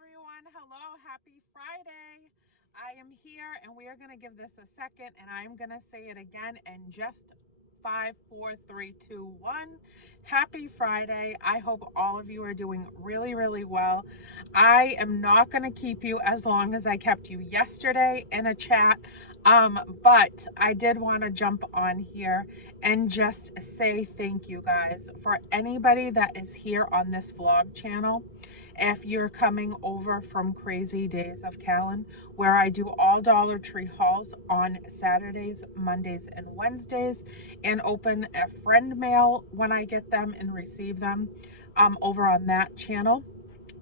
everyone. Hello, happy Friday. I am here and we are going to give this a second and I'm going to say it again in just five, four, three, two, one. Happy Friday. I hope all of you are doing really, really well. I am not going to keep you as long as I kept you yesterday in a chat. But I did want to jump on here and just say thank you guys for anybody that is here on this vlog channel. If you're coming over from Krazy Days of Kalyn, where I do all Dollar Tree hauls on Saturdays, Mondays, and Wednesdays, and open a friend mail when I get them and receive them over on that channel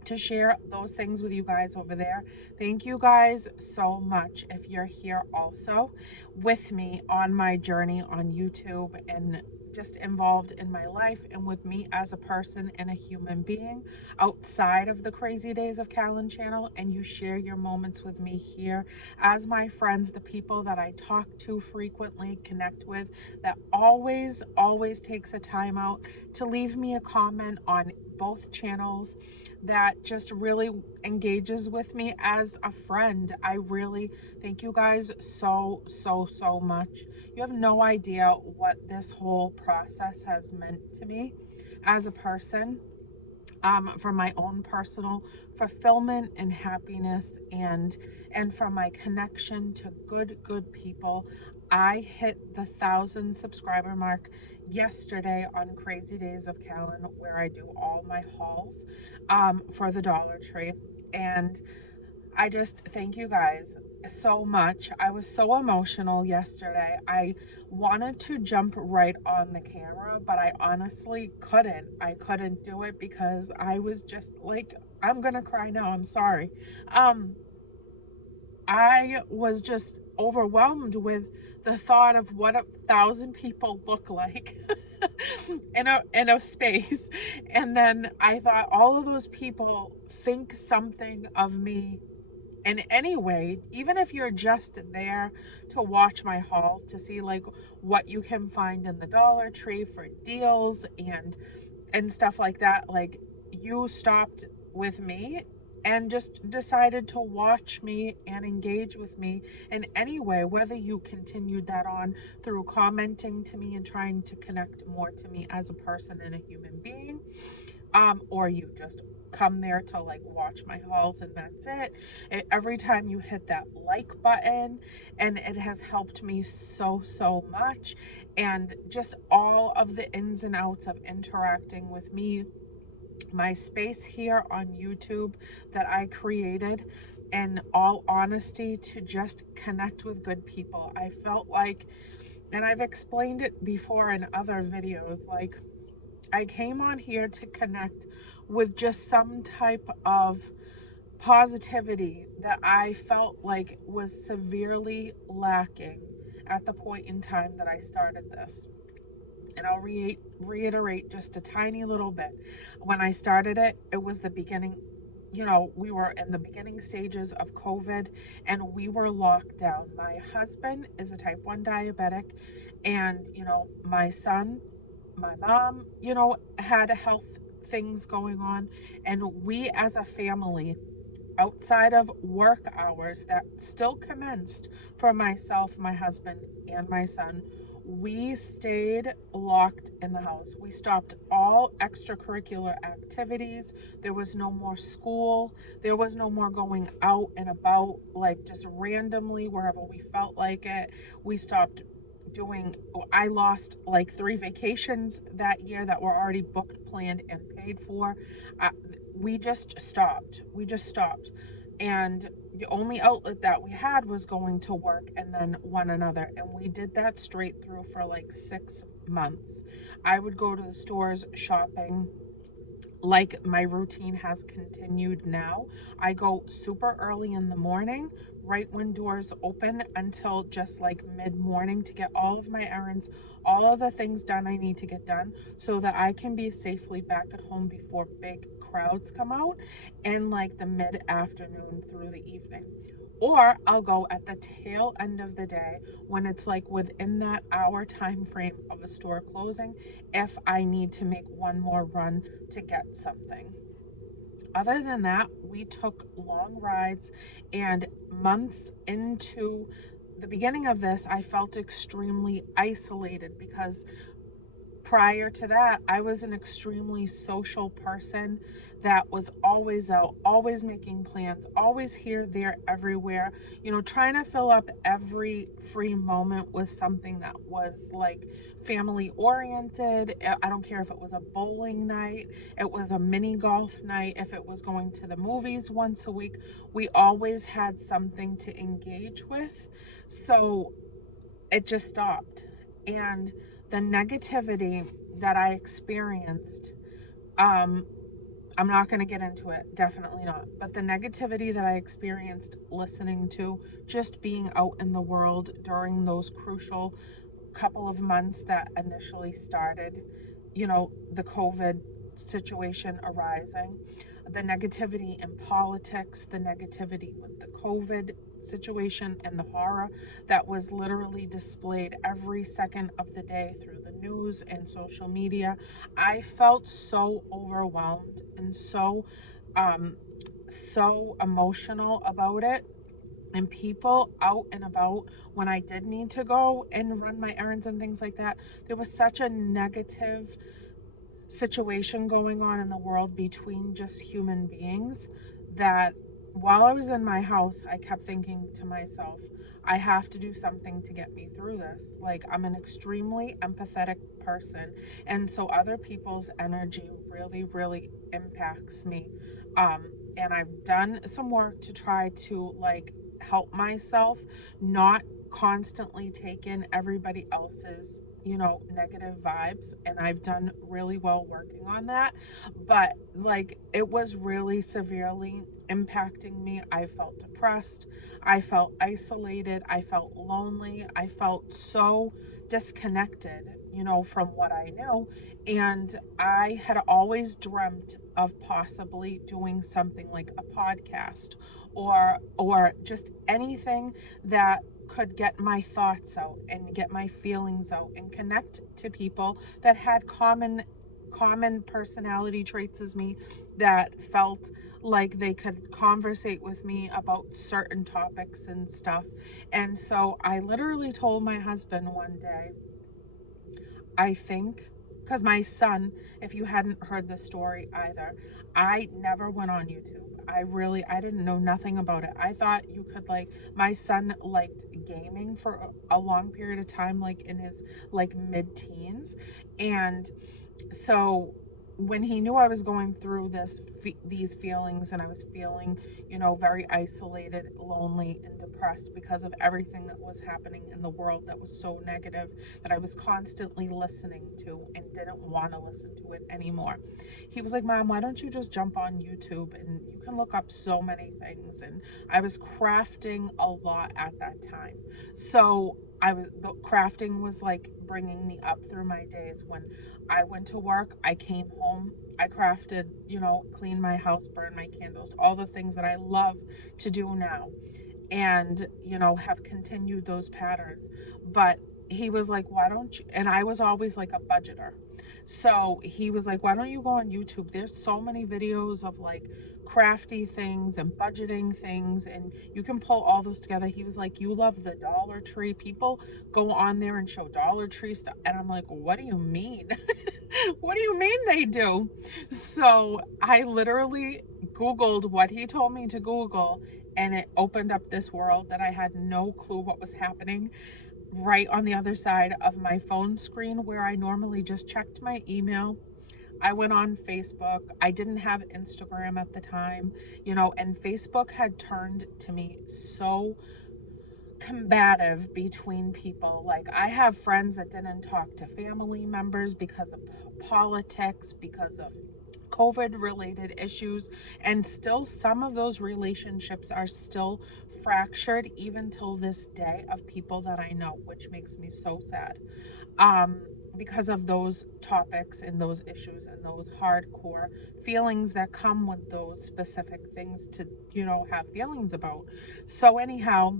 to share those things with you guys over there. Thank you guys so much if you're here also with me on my journey on YouTube and just involved in my life and with me as a person and a human being outside of the Krazy Days of Kalyn channel, and you share your moments with me here as my friends, the people that I talk to frequently, connect with, that always takes a time out to leave me a comment on both channels, that just really engages with me as a friend. I really thank you guys so much. You have no idea what this whole process has meant to me as a person, for my own personal fulfillment and happiness, and for my connection to good people. I hit the 1,000 subscriber mark yesterday on Krazy Days of Kalyn, where I do all my hauls for the Dollar Tree. And I just thank you guys so much. I was so emotional yesterday. I wanted to jump right on the camera, but I honestly couldn't. I couldn't do it because I was just like, I'm gonna cry now. I'm sorry. Um, I was just overwhelmed with the thought of what 1,000 people look like in a space. And then I thought all of those people think something of me in any way, even if you're just there to watch my hauls, to see like what you can find in the Dollar Tree for deals and stuff like that. Like, you stopped with me and just decided to watch me and engage with me in any way, whether you continued that on through commenting to me and trying to connect more to me as a person and a human being, or you just come there to like watch my hauls and that's it. Every time you hit that like button, and it has helped me so much. And just all of the ins and outs of interacting with me, my space here on YouTube that I created, in all honesty, to just connect with good people. I felt like, and I've explained it before in other videos, like, I came on here to connect with just some type of positivity that I felt like was severely lacking at the point in time that I started this. And I'll reiterate just a tiny little bit. When I started it, it was the beginning. We were in the beginning stages of COVID and we were locked down. My husband is a type 1 diabetic, and, my son, my mom, had health things going on. And we as a family, outside of work hours that still commenced for myself, my husband, and my son, we stayed locked in the house. We stopped all extracurricular activities. There was no more school. There was no more going out and about, like, just randomly wherever we felt like it. We stopped doing, I lost like 3 vacations that year that were already booked, planned, and paid for. uh, we just stopped. And the only outlet that we had was going to work and then one another, and we did that straight through for like 6 months. I would go to the stores shopping like my routine has continued now. I go super early in the morning, right when doors open, until just like mid-morning, to get all of my errands, all of the things done I need to get done, so that I can be safely back at home before big crowds come out in like the mid-afternoon through the evening. Or I'll go at the tail end of the day when it's like within that hour time frame of a store closing, if I need to make one more run to get something. other than that, we took long rides, and months into the beginning of this, I felt extremely isolated because prior to that, I was an extremely social person that was always out, always making plans, always here, there, everywhere, trying to fill up every free moment with something that was like family oriented. I don't care if it was a bowling night, it was a mini golf night, if it was going to the movies once a week, we always had something to engage with. So it just stopped. And the negativity that I experienced, um, I'm not going to get into it, definitely not. But the negativity that I experienced listening to, just being out in the world during those crucial couple of months that initially started, the COVID situation arising, the negativity in politics, the negativity with the COVID situation, and the horror that was literally displayed every second of the day through the news and social media. I felt so overwhelmed and um, so emotional about it, and people out and about when I did need to go and run my errands and things like that. There was such a negative situation going on in the world between just human beings that while I was in my house, I kept thinking to myself, I have to do something to get me through this. Like, I'm an extremely empathetic person, and so other people's energy really, really impacts me. And I've done some work to try to like help myself not constantly take in everybody else's negative vibes, and I've done really well working on that. But like, it was really severely impacting me. I felt depressed, I felt isolated, I felt lonely, I felt so disconnected, from what I knew. And I had always dreamt of possibly doing something like a podcast, or just anything that could get my thoughts out and get my feelings out and connect to people that had common personality traits as me, that felt like they could conversate with me about certain topics and stuff. And so I literally told my husband one day, I think, because my son, if you hadn't heard the story either, I never went on YouTube. I didn't know nothing about it. I thought you could like, my son liked gaming for a long period of time, like in his like mid-teens. And so when he knew I was going through these feelings, and I was feeling, very isolated, lonely, and depressed because of everything that was happening in the world that was so negative, that I was constantly listening to and didn't want to listen to it anymore, he was like, Mom, why don't you just jump on YouTube and you can look up so many things. And I was crafting a lot at that time. So the crafting was like bringing me up through my days. When I went to work, I came home, I crafted, cleaned my house, burned my candles, all the things that I love to do now, and, have continued those patterns. But he was like, why don't you? And I was always like a budgeter. So he was like, why don't you go on YouTube? There's so many videos of like crafty things and budgeting things, and you can pull all those together. He was like, you love the Dollar Tree. People go on there and show Dollar Tree stuff. And I'm like, what do you mean? What do you mean they do? So I literally Googled what he told me to Google, and it opened up this world that I had no clue what was happening right on the other side of my phone screen, where I normally just checked my email. I went on Facebook. I didn't have Instagram at the time, and Facebook had turned to me so combative between people. Like, I have friends that didn't talk to family members because of politics, because of COVID related issues, and still some of those relationships are still fractured even till this day, of people that I know, which makes me so sad. Um because of those topics and those issues and those hardcore feelings that come with those specific things to, have feelings about. So anyhow,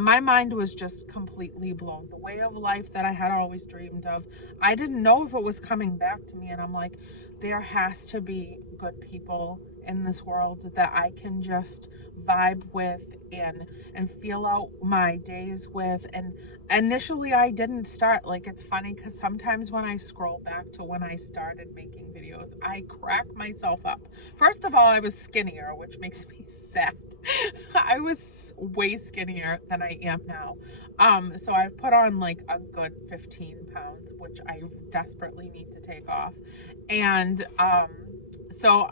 my mind was just completely blown. The way of life that I had always dreamed of, I didn't know if it was coming back to me. And I'm like, there has to be good people in this world that I can just vibe with and feel out my days with. And initially I didn't start, like, it's funny because sometimes when I scroll back to when I started making videos, I crack myself up. First of all, I was skinnier, which makes me sad. I was way skinnier than I am now. So I've put on like a good 15 pounds, which I desperately need to take off. And so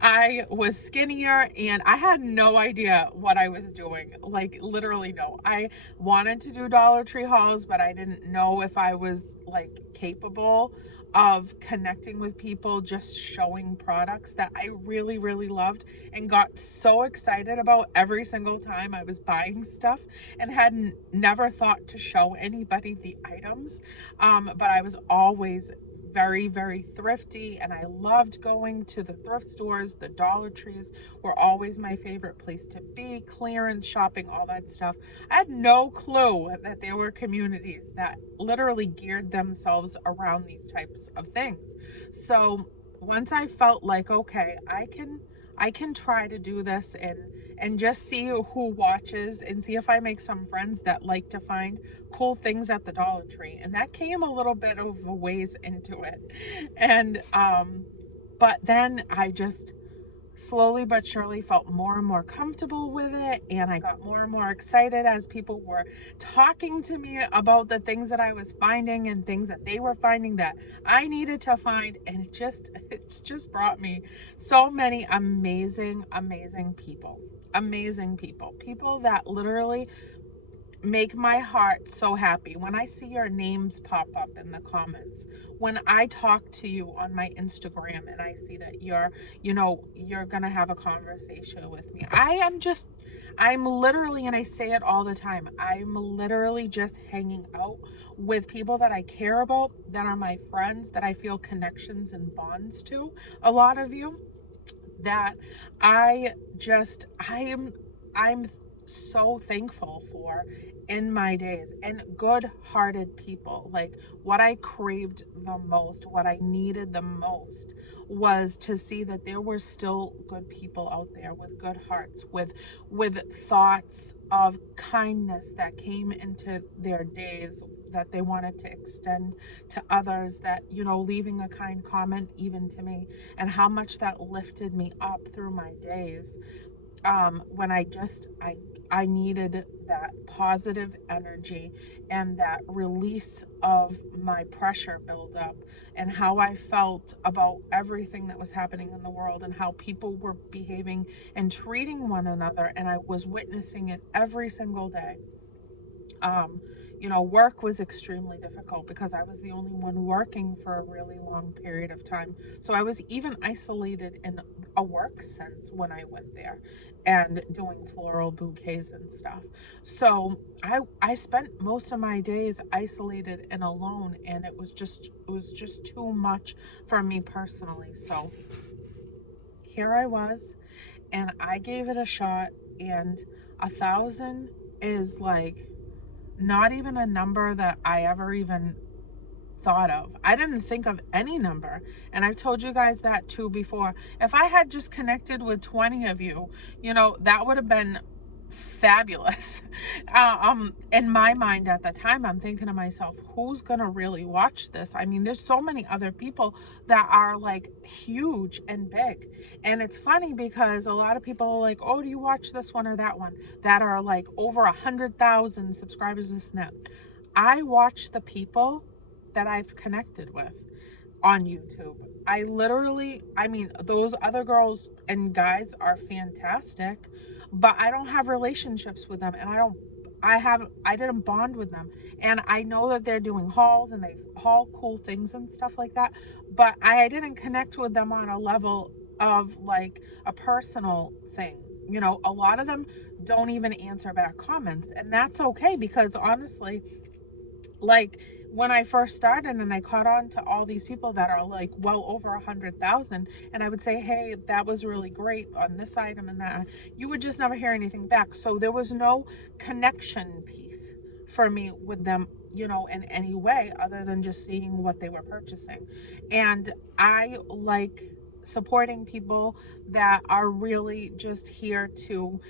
I was skinnier and I had no idea what I was doing. Like, literally no. I wanted to do Dollar Tree hauls, but I didn't know if I was like capable of connecting with people, just showing products that I really, really loved and got so excited about every single time I was buying stuff, and had never thought to show anybody the items. But I was always very, very thrifty, and I loved going to the thrift stores. The Dollar Trees were always my favorite place to be. Clearance shopping, all that stuff. I had no clue that there were communities that literally geared themselves around these types of things. So once I felt like, okay, I can try to do this and just see who watches and see if I make some friends that like to find cool things at the Dollar Tree. And that came a little bit of a ways into it. And but then I just slowly but surely felt more and more comfortable with it, and I got more and more excited as people were talking to me about the things that I was finding and things that they were finding that I needed to find. And it's just brought me so many amazing people. Amazing people. People that literally make my heart so happy when I see your names pop up in the comments. When I talk to you on my Instagram and I see that you're gonna have a conversation with me. I'm literally, and I say it all the time, I'm literally just hanging out with people that I care about, that are my friends, that I feel connections and bonds to. A lot of you that I'm so thankful for in my days, and good-hearted people. Like, what I craved the most, what I needed the most, was to see that there were still good people out there with good hearts, with thoughts of kindness that came into their days that they wanted to extend to others, that, leaving a kind comment even to me, and how much that lifted me up through my days, when I needed that positive energy and that release of my pressure buildup, and how I felt about everything that was happening in the world, and how people were behaving and treating one another, and I was witnessing it every single day. um, Work was extremely difficult because I was the only one working for a really long period of time. So I was even isolated in a work sense when I went there and doing floral bouquets and stuff. So I spent most of my days isolated and alone, and it was just too much for me personally. So here I was, and I gave it a shot, and 1,000 is like not even a number that I ever even thought of. I didn't think of any number. And I've told you guys that too before. If I had just connected with 20 of you, that would have been fabulous. In my mind at the time, I'm thinking to myself, who's gonna really watch this? I mean, there's so many other people that are like huge and big. And it's funny because a lot of people are like, oh, do you watch this one or that one, that are like over 100,000 subscribers, this and that. I watch the people that I've connected with on YouTube. I mean, those other girls and guys are fantastic, but I don't have relationships with them, and I didn't bond with them. And I know that they're doing hauls and they haul cool things and stuff like that, but I didn't connect with them on a level of like a personal thing. A lot of them don't even answer back comments, and that's okay, because honestly, like, when I first started and I caught on to all these people that are like well over 100,000, and I would say, hey, that was really great on this item and that, you would just never hear anything back. So there was no connection piece, for me with them, in any way other than just seeing what they were purchasing. And I like supporting people that are really just here to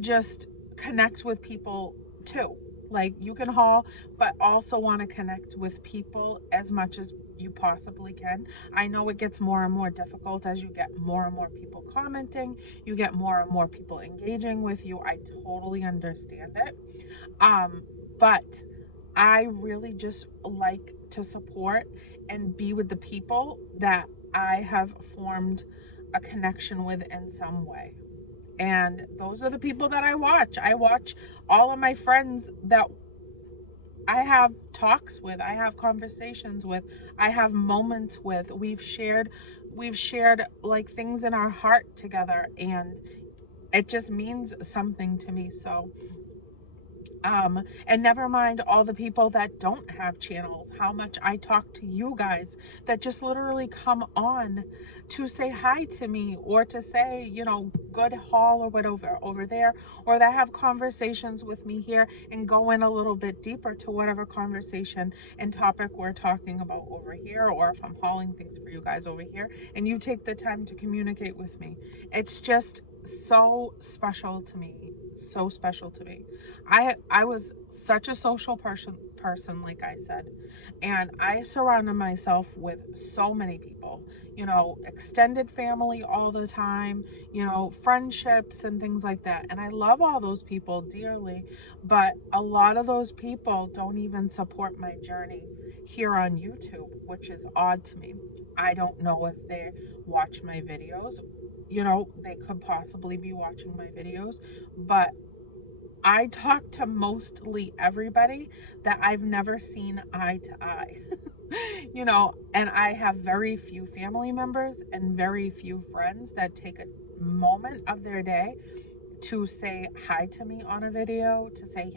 just connect with people too. Like, you can haul, but also want to connect with people as much as you possibly can. I know it gets more and more difficult as you get more and more people commenting, you get more and more people engaging with you. I totally understand it. Um, but I really just like to support and be with the people that I have formed a connection with in some way. And those are the people that I watch. I watch all of my friends that I have talks with, I have conversations with, I have moments with. We've shared like things in our heart together, and it just means something to me. So and never mind all the people that don't have channels, how much I talk to you guys that just literally come on to say hi to me, or to say, good haul or whatever over there, or that have conversations with me here and go in a little bit deeper to whatever conversation and topic we're talking about over here, or if I'm hauling things for you guys over here and you take the time to communicate with me. It's just so special to me. So special to me. I was such a social person, like I said, and I surrounded myself with so many people, extended family all the time, friendships and things like that. And I love all those people dearly, but a lot of those people don't even support my journey here on YouTube, which is odd to me. I don't know if they watch my videos. They could possibly be watching my videos, but I talk to mostly everybody that I've never seen eye to eye. And I have very few family members and very few friends that take a moment of their day to say hi to me on a video, to say,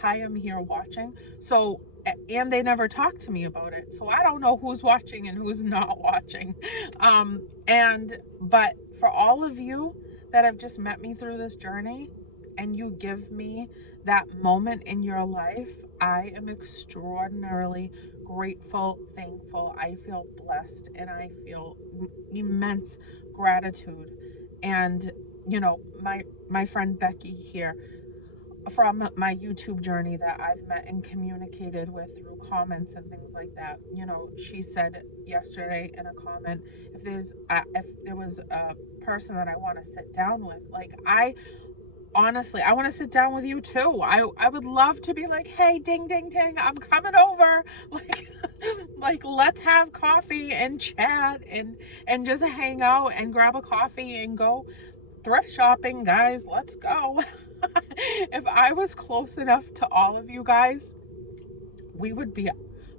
hi, I'm here watching. So, and they never talk to me about it. So I don't know who's watching and who's not watching. But for all of you that have just met me through this journey and you give me that moment in your life, I am extraordinarily grateful, thankful. I feel blessed, and I feel immense gratitude. And my friend Becky here from my YouTube journey that I've met and communicated with through comments and things like that. She said yesterday in a comment, if there was a person that I want to sit down with, like, honestly, I want to sit down with you too. I would love to be like, hey, ding ding ding, I'm coming over. Like, like, let's have coffee and chat and just hang out and grab a coffee and go thrift shopping, guys. Let's go. If I was close enough to all of you guys, we would be,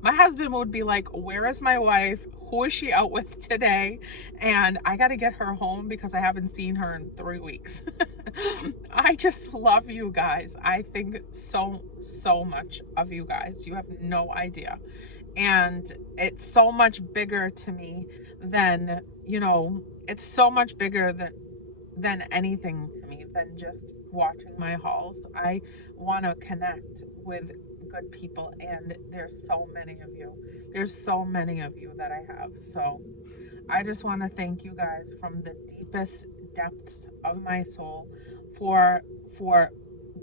my husband would be like, where is my wife? Who is she out with today? And I got to get her home because I haven't seen her in 3 weeks. I just love you guys. I think so much of you guys. You have no idea. And it's so much bigger to me than, it's so much bigger than anything to me than just watching my hauls. I want to connect with good people, and there's so many of you. There's so many of you that I have. So I just want to thank you guys from the deepest depths of my soul for for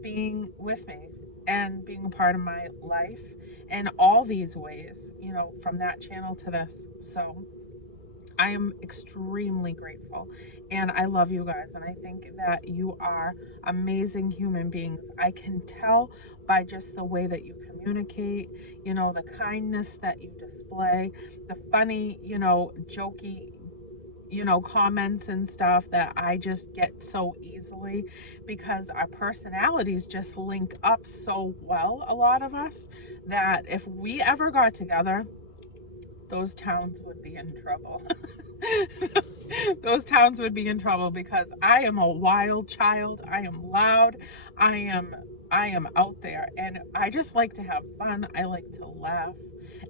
being with me and being a part of my life in all these ways, from that channel to this. So I am extremely grateful, and I love you guys, and I think that you are amazing human beings. I can tell by just the way that you communicate, the kindness that you display, the funny, jokey, comments and stuff that I just get so easily, because our personalities just link up so well, a lot of us, that if we ever got together, those towns would be in trouble. Those towns would be in trouble, because I am a wild child. I am loud. I am out there, and I just like to have fun. I like to laugh.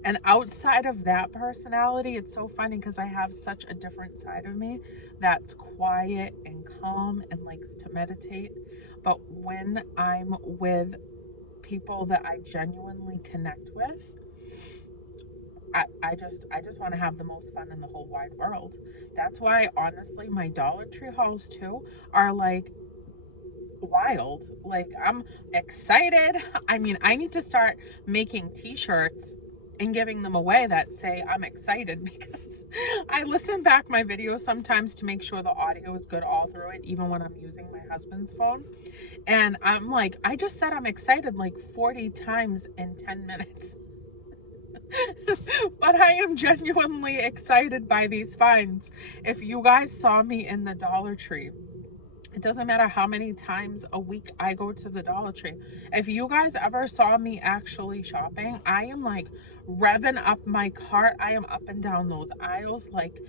And outside of that personality, it's so funny because I have such a different side of me that's quiet and calm and likes to meditate. But when I'm with people that I genuinely connect with, I just want to have the most fun in the whole wide world. That's why honestly my Dollar Tree hauls too are like wild. Like I'm excited. I mean, I need to start making t-shirts and giving them away that say I'm excited because I listen back my videos sometimes to make sure the audio is good all through it, even when I'm using my husband's phone. And I'm like, I just said I'm excited like 40 times in 10 minutes. But I am genuinely excited by these finds. If you guys saw me in the Dollar Tree, it doesn't matter how many times a week I go to the Dollar Tree. If you guys ever saw me actually shopping, I am like revving up my cart. I am up and down those aisles like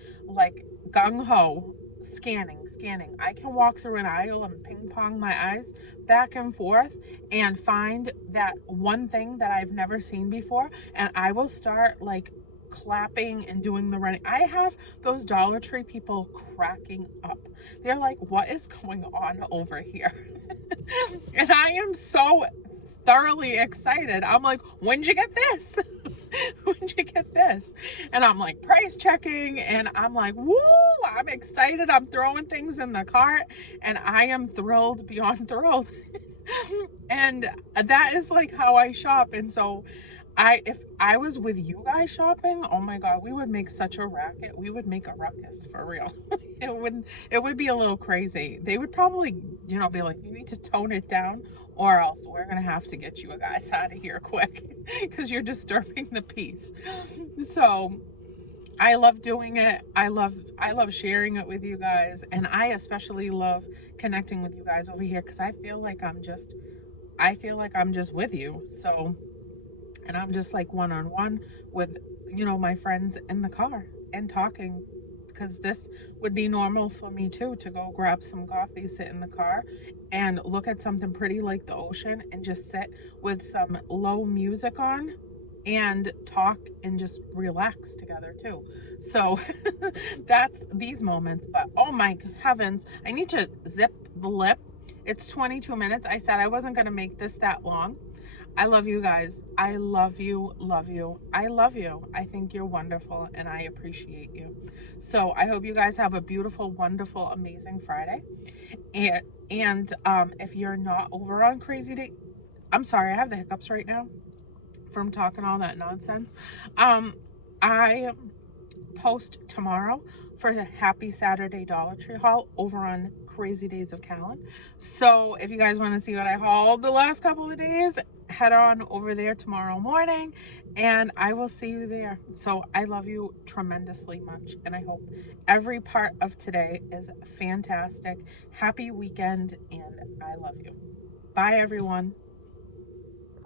gung-ho, scanning. I can walk through an aisle and ping pong my eyes back and forth and find that one thing that I've never seen before, and I will start like clapping and doing the running. I have those Dollar Tree people cracking up. They're like, what is going on over here? And I am so thoroughly excited. I'm like, when'd you get this? When'd you get this? And I'm like price checking and I'm like, woo, I'm excited. I'm throwing things in the cart and I am thrilled beyond thrilled. And that is like how I shop. And so if I was with you guys shopping, oh my God, we would make such a racket. We would make a ruckus for real. It would be a little crazy. They would probably, you know, be like, you need to tone it down or else we're going to have to get you guys out of here quick because you're disturbing the peace. So I love doing it. I love sharing it with you guys. And I especially love connecting with you guys over here because I feel like I'm just with you. So, and I'm just like one-on-one with, you know, my friends in the car and talking, because this would be normal for me too, to go grab some coffee, sit in the car and look at something pretty like the ocean and just sit with some low music on and talk and just relax together too. So that's these moments. But oh my heavens, I need to zip the lip. It's 22 minutes. I said I wasn't going to make this that long. I love you guys. I love you, love you. I love you. I think you're wonderful and I appreciate you. So I hope you guys have a beautiful, wonderful, amazing Friday. And if you're not over on Krazy Day, I'm sorry, I have the hiccups right now from talking all that nonsense. I post tomorrow for the Happy Saturday Dollar Tree haul over on Krazy Days of Kalyn. So if you guys want to see what I hauled the last couple of days, head on over there tomorrow morning and I will see you there. So I love you tremendously much and I hope every part of today is fantastic. Happy weekend and I love you. Bye everyone.